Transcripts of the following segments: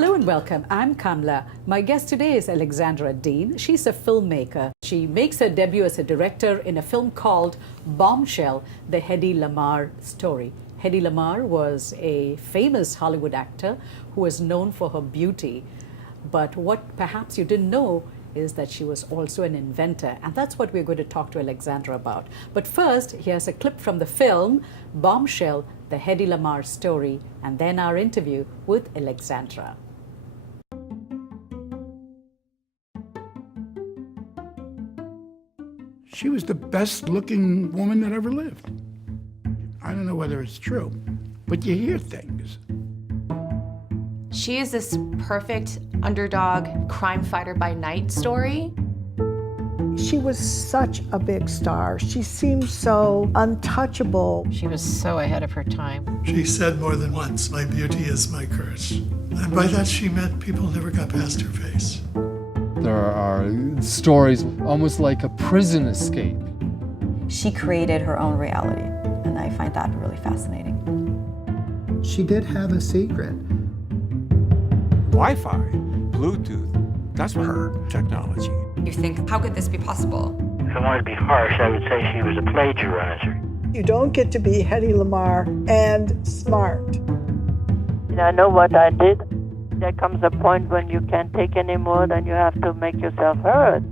Hello and welcome. I'm Kamla. My guest today is Alexandra Dean. She's a filmmaker. She makes her debut as a director in a film called Bombshell, the Hedy Lamarr story. Hedy Lamarr was a famous Hollywood actor who was known for her beauty. But what perhaps you didn't know is that she was also an inventor. And that's what we're going to talk to Alexandra about. But first, here's a clip from the film Bombshell, the Hedy Lamarr story, and then our interview with Alexandra. She was the best looking woman that ever lived. I don't know whether it's true, but you hear things. She is this perfect underdog crime fighter by night story. She was such a big star. She seemed so untouchable. She was so ahead of her time. She said more than once, "My beauty is my curse." And by that she meant people never got past her face. There are stories almost like a prison escape. She created her own reality, and I find that really fascinating. She did have a secret. Wi-Fi, Bluetooth, that's her technology. You think, how could this be possible? If I wanted to be harsh, I would say she was a plagiarizer. You don't get to be Hedy Lamarr and smart. I know what I did. There comes a point when you can't take any more, then you have to make yourself heard.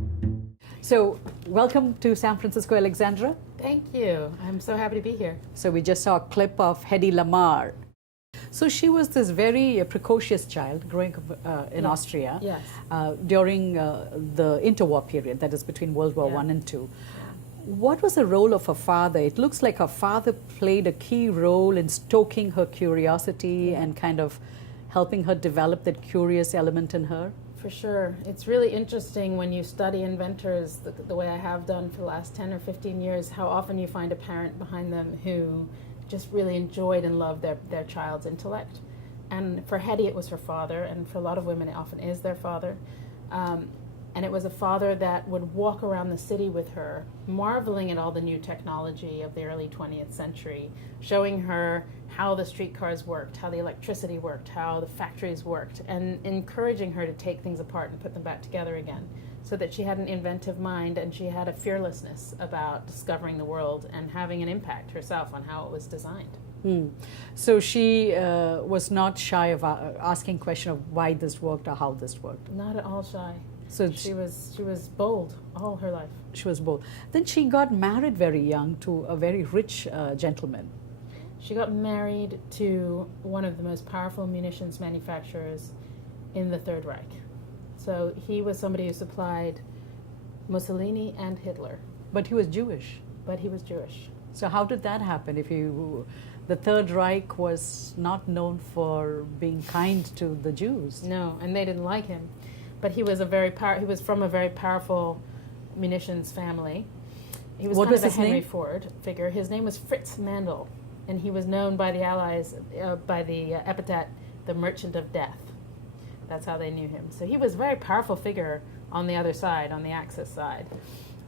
So, welcome to San Francisco, Alexandra. Thank you. I'm so happy to be here. So we just saw a clip of Hedy Lamarr. So she was this very precocious child growing up in Austria during the interwar period, that is between World War I and II. What was the role of her father? It looks like her father played a key role in stoking her curiosity and kind of helping her develop that curious element in her. For sure. It's really interesting when you study inventors the way I have done for the last 10 or 15 years, how often you find a parent behind them who just really enjoyed and loved their child's intellect. And for Hedy, it was her father, and for a lot of women, it often is their father. And it was a father that would walk around the city with her, marveling at all the new technology of the early 20th century, showing her how the streetcars worked, how the electricity worked, how the factories worked, and encouraging her to take things apart and put them back together again, so that she had an inventive mind and she had a fearlessness about discovering the world and having an impact herself on how it was designed. So she was not shy of asking question of why this worked or how this worked. Not at all shy. So she was bold all her life. She was bold. Then she got married very young to a very rich gentleman. She got married to one of the most powerful munitions manufacturers in the Third Reich. So he was somebody who supplied Mussolini and Hitler. But he was Jewish. But he was Jewish. So how did that happen? The Third Reich was not known for being kind to the Jews. No, and they didn't like him. But he was he was from a very powerful munitions family. He was what kind was of a his Henry name? Ford figure. His name was Fritz Mandel, and he was known by the Allies by the epithet the Merchant of Death. That's how they knew him. So he was a very powerful figure on the other side, on the Axis side.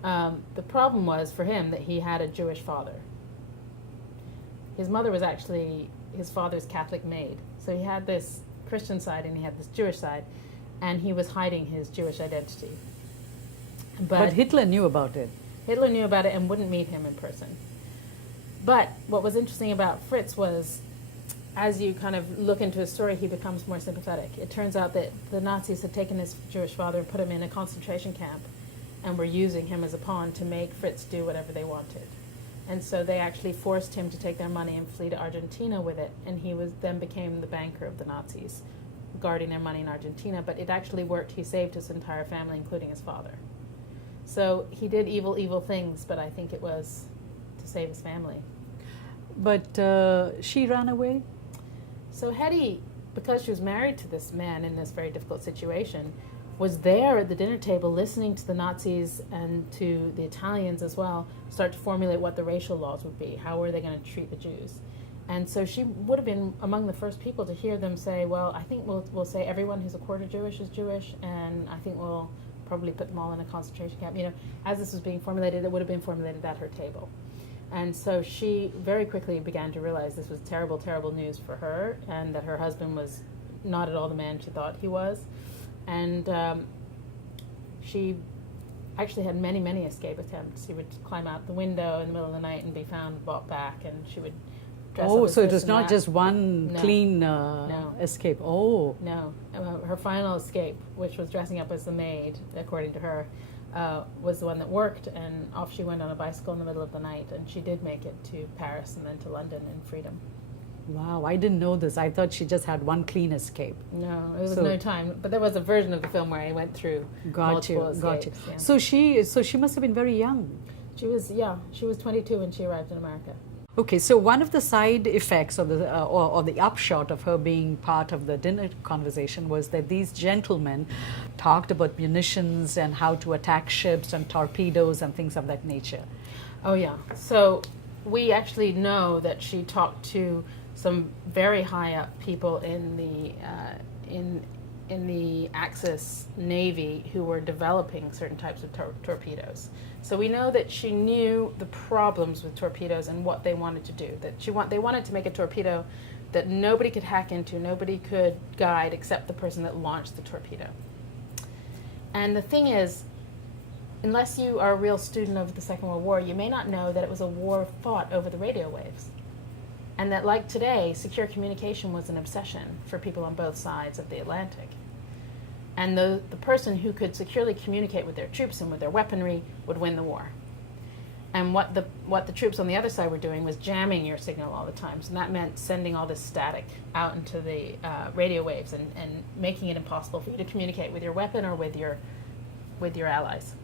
The problem was for him that he had a Jewish father. His mother was actually his father's Catholic maid. So he had this Christian side and he had this Jewish side, and he was hiding his Jewish identity. But Hitler knew about it. Hitler knew about it and wouldn't meet him in person. But what was interesting about Fritz was, as you kind of look into his story, he becomes more sympathetic. It turns out that the Nazis had taken his Jewish father and put him in a concentration camp and were using him as a pawn to make Fritz do whatever they wanted. And so they actually forced him to take their money and flee to Argentina with it, and he then became the banker of the Nazis, guarding their money in Argentina. But it actually worked. He saved his entire family, including his father. So he did evil things, but I think it was to save his family. But she ran away? So Hedy, because she was married to this man in this very difficult situation, was there at the dinner table listening to the Nazis and to the Italians as well start to formulate what the racial laws would be. How were they going to treat the Jews? And so she would have been among the first people to hear them say, well, I think we'll say everyone who's a quarter Jewish is Jewish, and I think we'll probably put them all in a concentration camp. You know, as this was being formulated, it would have been formulated at her table. And so she very quickly began to realize this was terrible, terrible news for her, and that her husband was not at all the man she thought he was. And she actually had many, many escape attempts. She would climb out the window in the middle of the night and be found, brought back, and she would dress up as so it this was and not that. just one No. clean No. escape. Oh. No. Her final escape, which was dressing up as the maid, according to her, was the one that worked, and off she went on a bicycle in the middle of the night, and she did make it to Paris and then to London in freedom. Wow, I didn't know this. I thought she just had one clean escape. No, it was So- no time. But there was a version of the film where I went through multiple escapes. Yeah. So she must have been very young. She was 22 when she arrived in America. Okay, so one of the side effects of the or the upshot of her being part of the dinner conversation was that these gentlemen talked about munitions and how to attack ships and torpedoes and things of that nature. Oh yeah. So we actually know that she talked to some very high up people in the Axis Navy who were developing certain types of torpedoes. So we know that she knew the problems with torpedoes and what they wanted to do. That they wanted to make a torpedo that nobody could hack into, nobody could guide except the person that launched the torpedo. And the thing is, unless you are a real student of the Second World War, you may not know that it was a war fought over the radio waves. And that, like today, secure communication was an obsession for people on both sides of the Atlantic. And the person who could securely communicate with their troops and with their weaponry would win the war. And what the troops on the other side were doing was jamming your signal all the time. So that meant sending all this static out into the radio waves and making it impossible for you to communicate with your weapon or with your allies.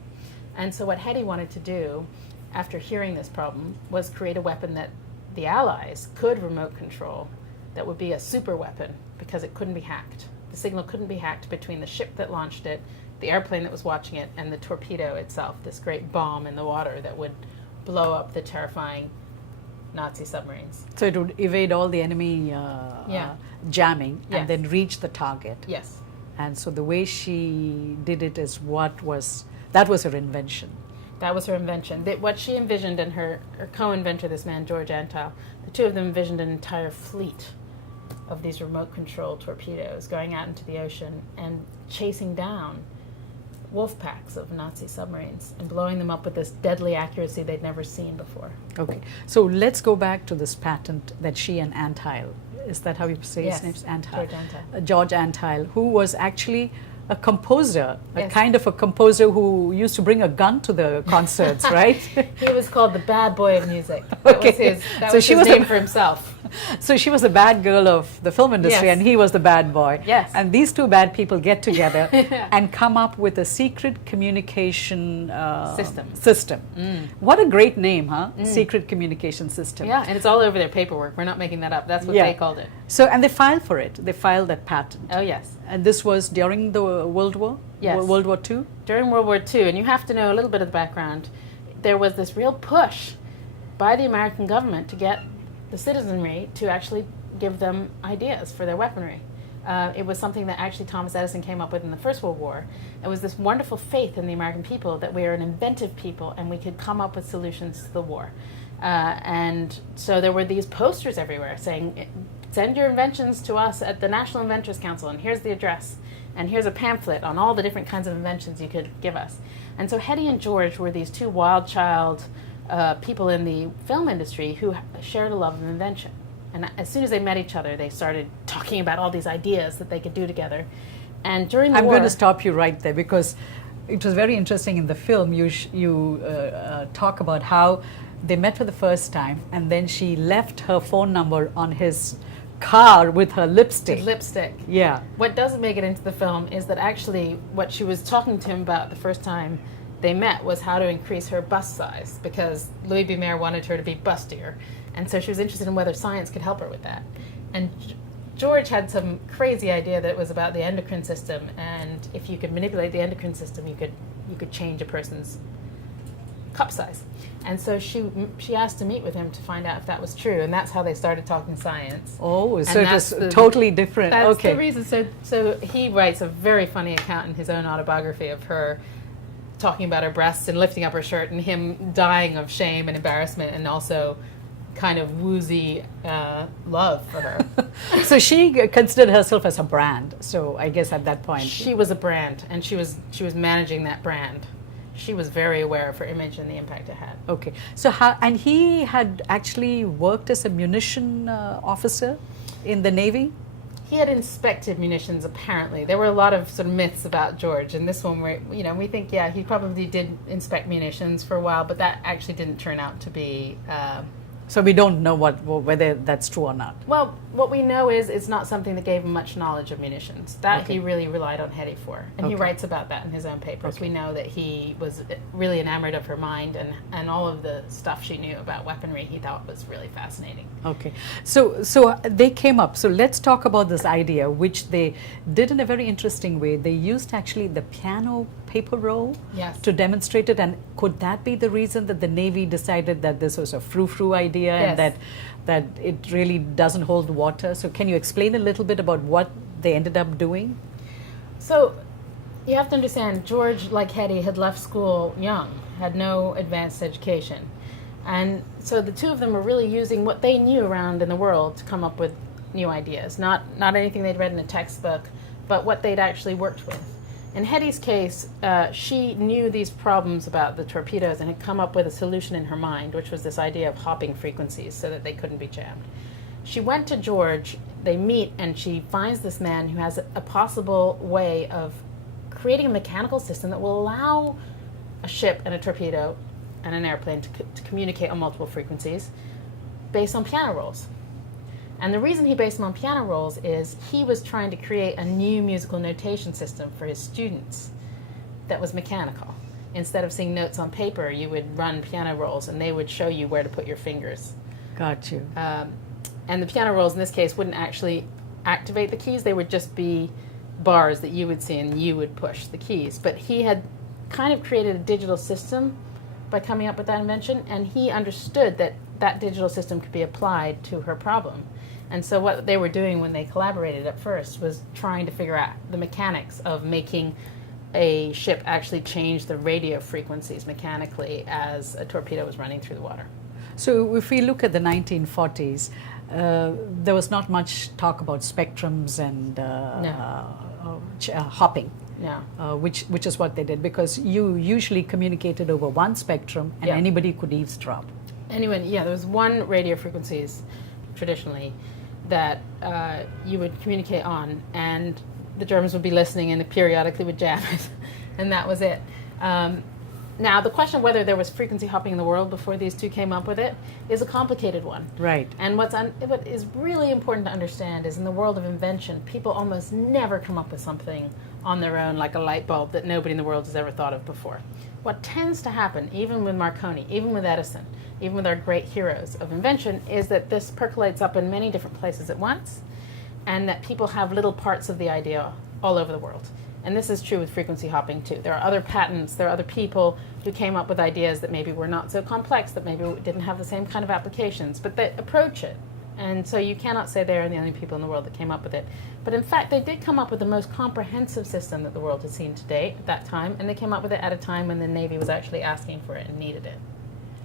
And so what Hedy wanted to do, after hearing this problem, was create a weapon that the Allies could remote control, that would be a super weapon because it couldn't be hacked. The signal couldn't be hacked between the ship that launched it, the airplane that was watching it, and the torpedo itself, this great bomb in the water that would blow up the terrifying Nazi submarines. So it would evade all the enemy jamming and Yes. then reach the target. Yes. And so the way she did it is that was her invention. That was her invention. What she envisioned, and her co-inventor, this man, George Antheil, the two of them envisioned an entire fleet of these remote-controlled torpedoes going out into the ocean and chasing down wolf packs of Nazi submarines and blowing them up with this deadly accuracy they'd never seen before. Okay, so let's go back to this patent that she and Antheil, is that how you say Yes, his name? George Antheil. George Antheil, who was actually a composer, a Yes. kind of a composer who used to bring a gun to the concerts, right? He was called the bad boy of music. That Okay. was his, that So was she his was name a- for himself. So she was the bad girl of the film industry, Yes. and he was the bad boy. Yes. And these two bad people get together and come up with a secret communication system. What a great name, huh? Secret communication system. Yeah, and it's all over their paperwork. We're not making that up. That's what Yeah. they called it. So, and they filed for it. They filed that patent. Oh, yes. And this was during the World War? Yes. World War II? During World War II, and you have to know a little bit of the background, there was this real push by the American government to get the citizenry to actually give them ideas for their weaponry. It was something that actually Thomas Edison came up with in the First World War. It was this wonderful faith in the American people that we are an inventive people and we could come up with solutions to the war. And so there were these posters everywhere saying, send your inventions to us at the National Inventors Council, and here's the address, and here's a pamphlet on all the different kinds of inventions you could give us. And so Hedy and George were these two wild child people in the film industry who shared a love of invention. And as soon as they met each other, they started talking about all these ideas that they could do together. And during the I'm war... going to stop you right there because it was very interesting in the film. You talk about how they met for the first time and then she left her phone number on his car with her lipstick. Lipstick. Yeah. What doesn't make it into the film is that actually what she was talking to him about the first time they met was how to increase her bust size, because Louis B. Mayer wanted her to be bustier. And so she was interested in whether science could help her with that. And George had some crazy idea that was about the endocrine system, and if you could manipulate the endocrine system, you could change a person's cup size. And so she asked to meet with him to find out if that was true, and that's how they started talking science. Oh, And so it that's was totally different. That's Okay. the reason. So he writes a very funny account in his own autobiography of her talking about her breasts and lifting up her shirt and him dying of shame and embarrassment and also kind of woozy love for her. So she considered herself as a brand. So I guess at that point, She was a brand, and she was managing that brand. She was very aware of her image and the impact it had. okay. So how? And he had actually worked as a munition officer in the Navy. He had inspected munitions, apparently. There were a lot of sort of myths about George, and this one, we think, yeah, he probably did inspect munitions for a while, but that actually didn't turn out to be. So we don't know whether that's true or not. Well, what we know is it's not something that gave him much knowledge of munitions. That he really relied on Hedy for, and he writes about that in his own papers. We know that he was really enamored of her mind, and all of the stuff she knew about weaponry he thought was really fascinating. Okay, so they came up. So let's talk about this idea, which they did in a very interesting way. They used actually the piano paper roll to demonstrate it, and could that be the reason that the Navy decided that this was a frou-frou idea and that it really doesn't hold water? So can you explain a little bit about what they ended up doing? So you have to understand, George, like Hedy, had left school young, had no advanced education. And so the two of them were really using what they knew around in the world to come up with new ideas. Not anything they'd read in a textbook, but what they'd actually worked with. In Hedy's case, she knew these problems about the torpedoes and had come up with a solution in her mind, which was this idea of hopping frequencies so that they couldn't be jammed. She went to George, they meet, and she finds this man who has a possible way of creating a mechanical system that will allow a ship and a torpedo and an airplane to communicate on multiple frequencies based on piano rolls. And the reason he based them on piano rolls is he was trying to create a new musical notation system for his students that was mechanical. Instead of seeing notes on paper, you would run piano rolls and they would show you where to put your fingers. Got you. And the piano rolls in this case wouldn't actually activate the keys, they would just be bars that you would see and you would push the keys. But he had kind of created a digital system by coming up with that invention, and he understood that that digital system could be applied to her problem. And so what they were doing when they collaborated at first was trying to figure out the mechanics of making a ship actually change the radio frequencies mechanically as a torpedo was running through the water. So if we look at the 1940s, there was not much talk about spectrums and hopping. No. Which is what they did, because you usually communicated over one spectrum and anybody could eavesdrop. Anyway, there was one radio frequencies traditionally that you would communicate on, and the Germans would be listening and periodically would jam it, and that was it. Now, the question of whether there was frequency hopping in the world before these two came up with it is a complicated one. Right. And what is really important to understand is in the world of invention, people almost never come up with something on their own like a light bulb that nobody in the world has ever thought of before. What tends to happen, even with Marconi, even with Edison, even with our great heroes of invention, is that this percolates up in many different places at once, and that people have little parts of the idea all over the world. And this is true with frequency hopping too. There are other patents, there are other people who came up with ideas that maybe were not so complex, that maybe didn't have the same kind of applications, but they approach it. And so you cannot say they're the only people in the world that came up with it. But in fact, they did come up with the most comprehensive system that the world has seen to date at that time, and they came up with it at a time when the Navy was actually asking for it and needed it.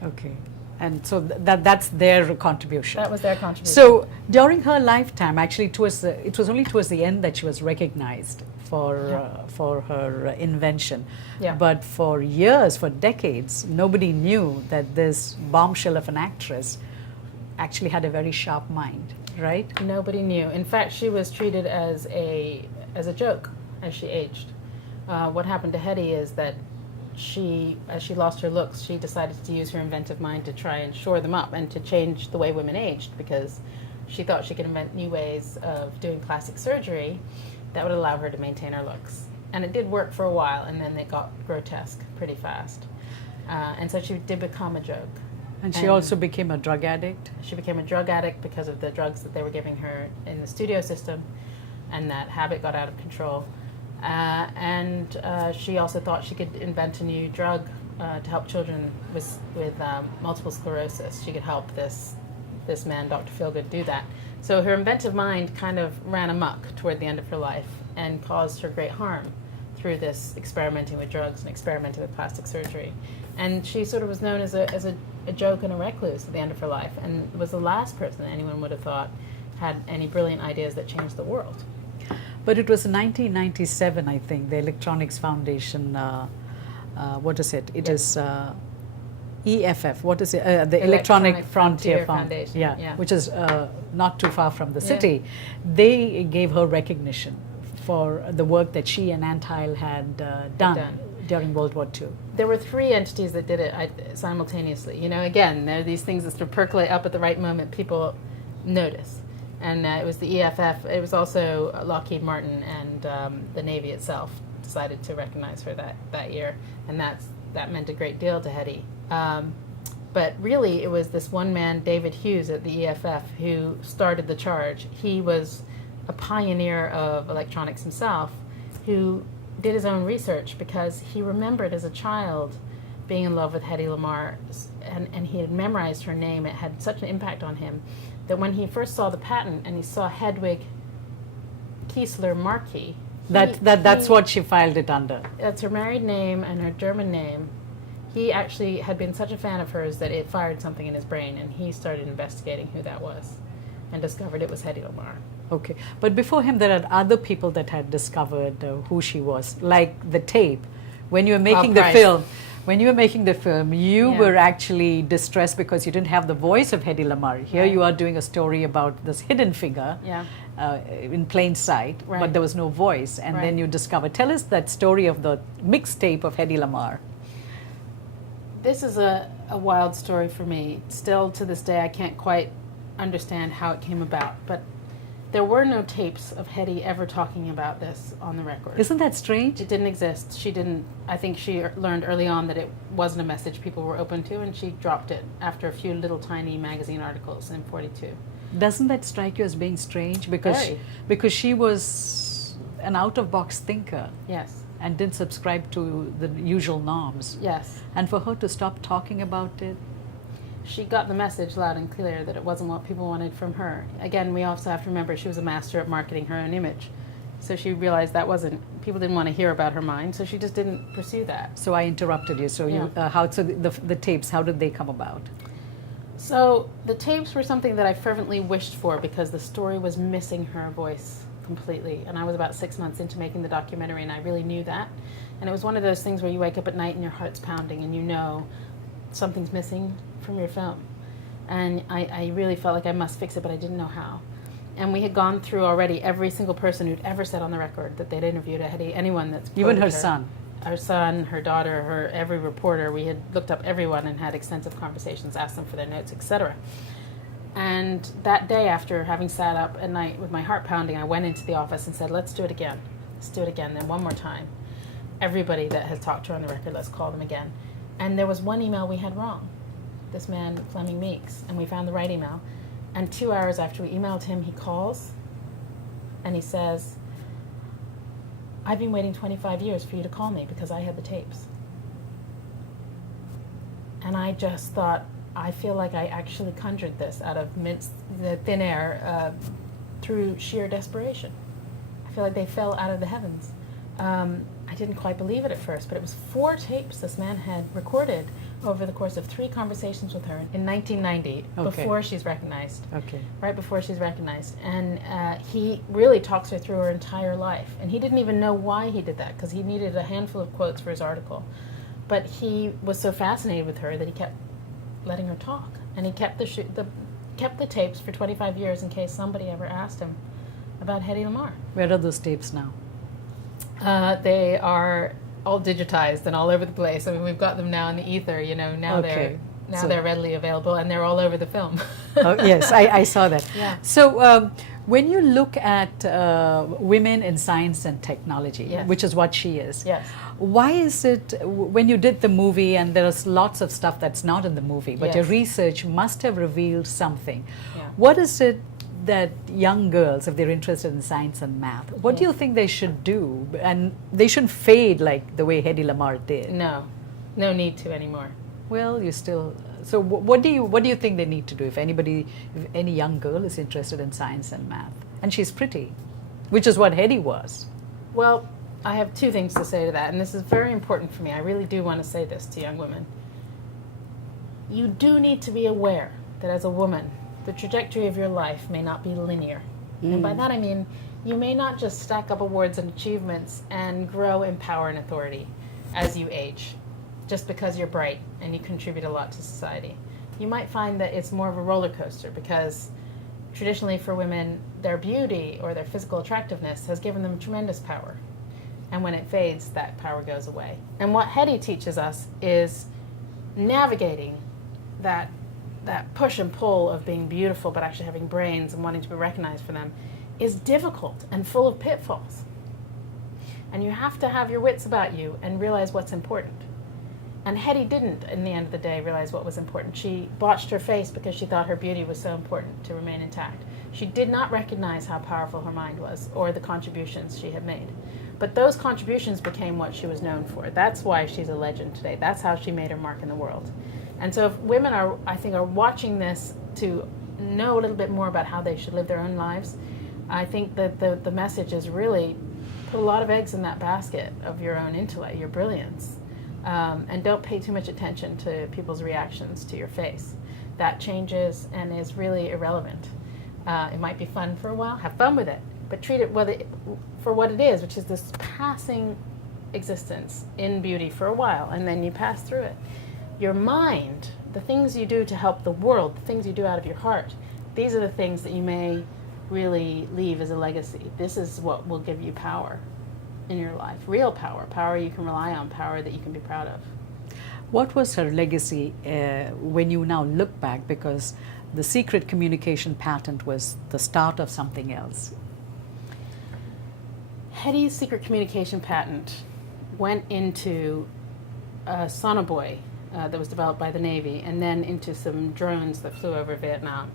Okay. And so that's their contribution. That was their contribution. So during her lifetime, actually, it was only towards the end that she was recognized for her invention. Yeah. But for years, for decades, nobody knew that this bombshell of an actress actually had a very sharp mind, right? Nobody knew. In fact, she was treated as a joke as she aged. What happened to Hedy is that as she lost her looks, she decided to use her inventive mind to try and shore them up and to change the way women aged, because she thought she could invent new ways of doing plastic surgery that would allow her to maintain her looks. And it did work for a while, and then it got grotesque pretty fast. And so she did become a joke. And she also became a drug addict? She became a drug addict because of the drugs that they were giving her in the studio system, and that habit got out of control. And she also thought she could invent a new drug to help children with multiple sclerosis. She could help this man, Dr. Feelgood, do that. So her inventive mind kind of ran amok toward the end of her life and caused her great harm through this experimenting with drugs and experimenting with plastic surgery. And she sort of was known as a joke and a recluse at the end of her life, and was the last person that anyone would have thought had any brilliant ideas that changed the world. But it was 1997, I think, the Electronics Foundation, what is it? It is EFF, what is it? The Electronic Frontier Foundation, yeah. which is not too far from the city. They gave her recognition for the work that she and Antile had done during World War II. There were 3 entities that did it simultaneously. You know, again, there are these things that sort of percolate up at the right moment, people notice. And it was the EFF, it was also Lockheed Martin, and the Navy itself decided to recognize her that year. And that meant a great deal to Hedy. But really, it was this one man, David Hughes at the EFF, who started the charge. He was a pioneer of electronics himself, who did his own research because he remembered as a child being in love with Hedy Lamarr, and he had memorized her name. It had such an impact on him that when he first saw the patent and he saw Hedwig Kiesler Markey, that's what she filed it under. That's her married name and her German name. He actually had been such a fan of hers that it fired something in his brain, and he started investigating who that was and discovered it was Hedy Lamarr. Okay, but before him there are other people that had discovered who she was, like the tape. When you were making the film, you were actually distressed because you didn't have the voice of Hedy Lamarr. Here you are doing a story about this hidden figure in plain sight, but there was no voice, and then you discover. Tell us that story of the mixtape of Hedy Lamarr. This is a wild story for me. Still to this day I can't quite understand how it came about, but there were no tapes of Hedy ever talking about this on the record. Isn't that strange? It didn't exist. She didn't, I think she learned early on that it wasn't a message people were open to, and she dropped it after a few little tiny magazine articles in '42. Doesn't that strike you as being strange? Because she was an out-of-box thinker. Yes. And didn't subscribe to the usual norms. Yes. And for her to stop talking about it? She got the message loud and clear that it wasn't what people wanted from her. Again, we also have to remember she was a master at marketing her own image. So she realized that people didn't want to hear about her mind, so she just didn't pursue that. So I interrupted you. So the tapes, how did they come about? So the tapes were something that I fervently wished for because the story was missing her voice completely. And I was about 6 months into making the documentary, and I really knew that. And it was one of those things where you wake up at night and your heart's pounding and you know something's missing from your film. And I really felt like I must fix it, but I didn't know how. And we had gone through already every single person who'd ever said on the record that they'd interviewed Hedy, anyone that's even her son. Our son, her daughter, every reporter. We had looked up everyone and had extensive conversations, asked them for their notes, etc. And that day, after having sat up at night with my heart pounding, I went into the office and said, let's do it again. Let's do it again, then one more time. Everybody that has talked to her on the record, let's call them again. And there was one email we had wrong. This man, Fleming Meeks, and we found the right email. And 2 hours after we emailed him, he calls and he says, I've been waiting 25 years for you to call me because I had the tapes. And I just thought, I feel like I actually conjured this out of the thin air through sheer desperation. I feel like they fell out of the heavens. I didn't quite believe it at first, but it was 4 tapes this man had recorded over the course of 3 conversations with her in 1990, before she's recognized. Okay. Right before she's recognized. And he really talks her through her entire life. And he didn't even know why he did that, because he needed a handful of quotes for his article. But he was so fascinated with her that he kept letting her talk. And he kept the tapes for 25 years in case somebody ever asked him about Hedy Lamarr. Where are those tapes now? They are all digitized and all over the place. I mean, we've got them now in the ether, you know, now they're readily available, and they're all over the film. Oh, yes, I saw that. Yeah. So when you look at women in science and technology, Yes. which is what she is, Yes. why is it, when you did the movie, and there's lots of stuff that's not in the movie, but your Yes. research must have revealed something. Yeah. What is it that young girls, if they're interested in science and math, what do you think they should do? And they shouldn't fade like the way Hedy Lamarr did. No need to anymore. Well, you still. So, what do you think they need to do if any young girl is interested in science and math, and she's pretty, which is what Hedy was? Well, I have two things to say to that, and this is very important for me. I really do want to say this to young women. You do need to be aware that as a woman, the trajectory of your life may not be linear. And by that I mean, you may not just stack up awards and achievements and grow in power and authority as you age, just because you're bright and you contribute a lot to society. You might find that it's more of a roller coaster because traditionally for women, their beauty or their physical attractiveness has given them tremendous power. And when it fades, that power goes away. And what Hedy teaches us is navigating that push and pull of being beautiful but actually having brains and wanting to be recognized for them is difficult and full of pitfalls. And you have to have your wits about you and realize what's important. And Hedy didn't, in the end of the day, realize what was important. She botched her face because she thought her beauty was so important to remain intact. She did not recognize how powerful her mind was or the contributions she had made. But those contributions became what she was known for. That's why she's a legend today. That's how she made her mark in the world. And so if women are watching this to know a little bit more about how they should live their own lives, I think that the message is really put a lot of eggs in that basket of your own intellect, your brilliance. And don't pay too much attention to people's reactions to your face. That changes and is really irrelevant. It might be fun for a while, have fun with it, but treat it for what it is, which is this passing existence in beauty for a while, and then you pass through it. Your mind, the things you do to help the world, the things you do out of your heart, these are the things that you may really leave as a legacy. This is what will give you power in your life, real power, power you can rely on, power that you can be proud of. What was her legacy when you now look back, because the secret communication patent was the start of something else? Hedy's secret communication patent went into a sonobuoy that was developed by the Navy, and then into some drones that flew over Vietnam.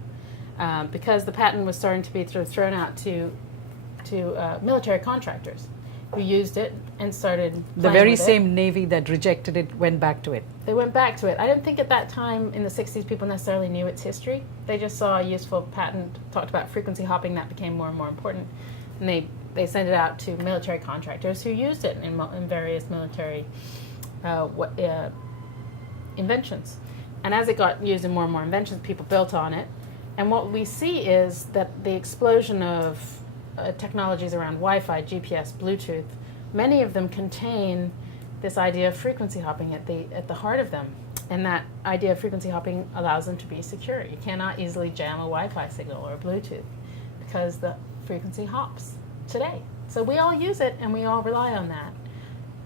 Because the patent was starting to be thrown out to military contractors who used it and started The very same Navy that rejected it went back to it. They went back to it. I don't think at that time in the 60s people necessarily knew its history. They just saw a useful patent, talked about frequency hopping, that became more and more important. And they sent it out to military contractors who used it in various military inventions. And as it got used in more and more inventions, people built on it. And what we see is that the explosion of technologies around Wi-Fi, GPS, Bluetooth, many of them contain this idea of frequency hopping at the heart of them. And that idea of frequency hopping allows them to be secure. You cannot easily jam a Wi-Fi signal or Bluetooth because the frequency hops today. So we all use it and we all rely on that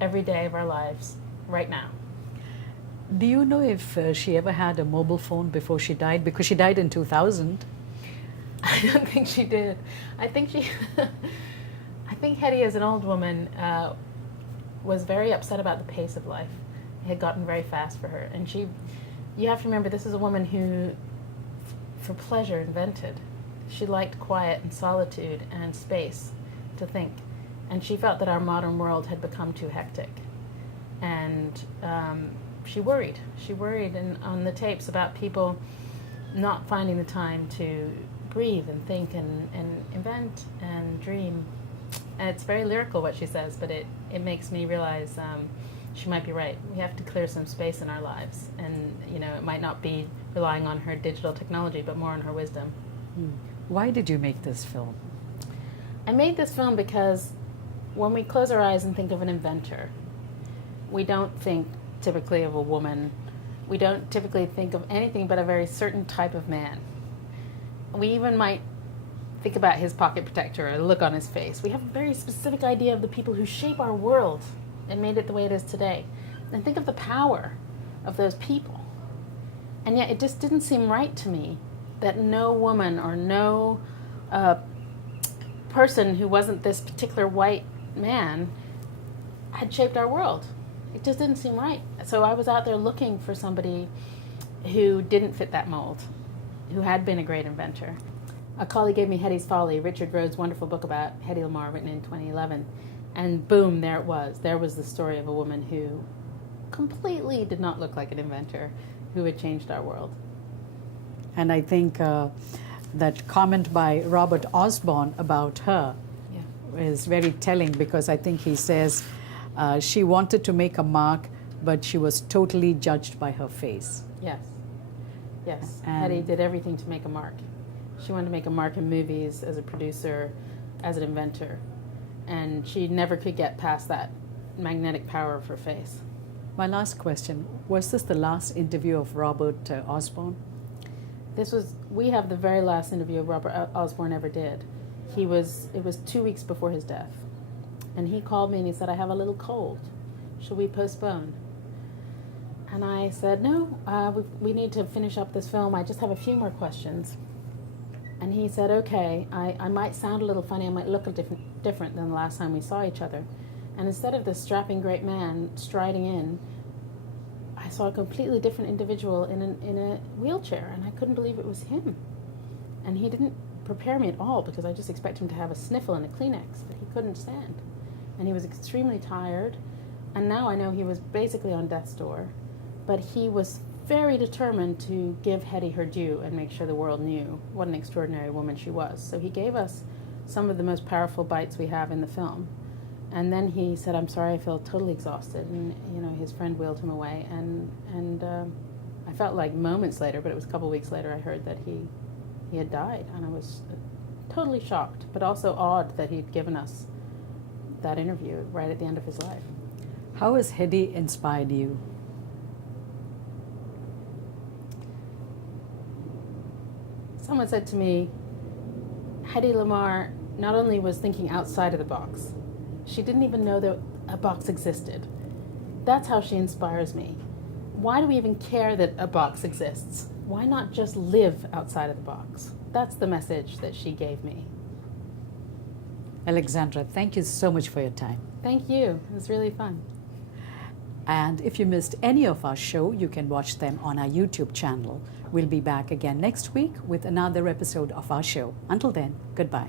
every day of our lives right now. Do you know if she ever had a mobile phone before she died? Because she died in 2000. I don't think she did. I think Hedy, as an old woman, was very upset about the pace of life. It had gotten very fast for her. And you have to remember, this is a woman who, for pleasure, invented. She liked quiet and solitude and space to think. And she felt that our modern world had become too hectic. And she worried. She worried on the tapes about people not finding the time to breathe and think and invent and dream. And it's very lyrical what she says, but it makes me realize she might be right. We have to clear some space in our lives, and it might not be relying on her digital technology, but more on her wisdom. Why did you make this film? I made this film because when we close our eyes and think of an inventor, we don't think typically of a woman. We don't typically think of anything but a very certain type of man. We even might think about his pocket protector or the look on his face. We have a very specific idea of the people who shape our world and made it the way it is today. And think of the power of those people. And yet it just didn't seem right to me that no woman or no person who wasn't this particular white man had shaped our world. It just didn't seem right. So I was out there looking for somebody who didn't fit that mold, who had been a great inventor. A colleague gave me Hedy's Folly, Richard Rhodes' wonderful book about Hedy Lamarr, written in 2011. And boom, there it was. There was the story of a woman who completely did not look like an inventor, who had changed our world. And I think that comment by Robert Osborne about her is very telling because I think he says she wanted to make a mark, but she was totally judged by her face. Yes. Yes. And Hedy did everything to make a mark. She wanted to make a mark in movies as a producer, as an inventor, and she never could get past that magnetic power of her face. My last question, was this the last interview of Robert Osborne? We have the very last interview Robert Osborne ever did. It was 2 weeks before his death. And he called me and he said, I have a little cold. Should we postpone? And I said, no, we need to finish up this film. I just have a few more questions. And he said, okay, I might sound a little funny, I might look a different than the last time we saw each other. And instead of this strapping great man striding in, I saw a completely different individual in a wheelchair, and I couldn't believe it was him. And he didn't prepare me at all because I just expected him to have a sniffle and a Kleenex, but he couldn't stand. And he was extremely tired, and now I know he was basically on death's door, but he was very determined to give Hedy her due and make sure the world knew what an extraordinary woman she was. So he gave us some of the most powerful bites we have in the film. And then he said, I'm sorry, I feel totally exhausted. And, his friend wheeled him away. And I felt like moments later, but it was a couple weeks later, I heard that he had died. And I was totally shocked, but also awed that he'd given us that interview right at the end of his life. How has Hedy inspired you? Someone said to me, Hedy Lamarr not only was thinking outside of the box, she didn't even know that a box existed. That's how she inspires me. Why do we even care that a box exists? Why not just live outside of the box? That's the message that she gave me. Alexandra, thank you so much for your time. Thank you. It was really fun. And if you missed any of our show, you can watch them on our YouTube channel. We'll be back again next week with another episode of our show. Until then, goodbye.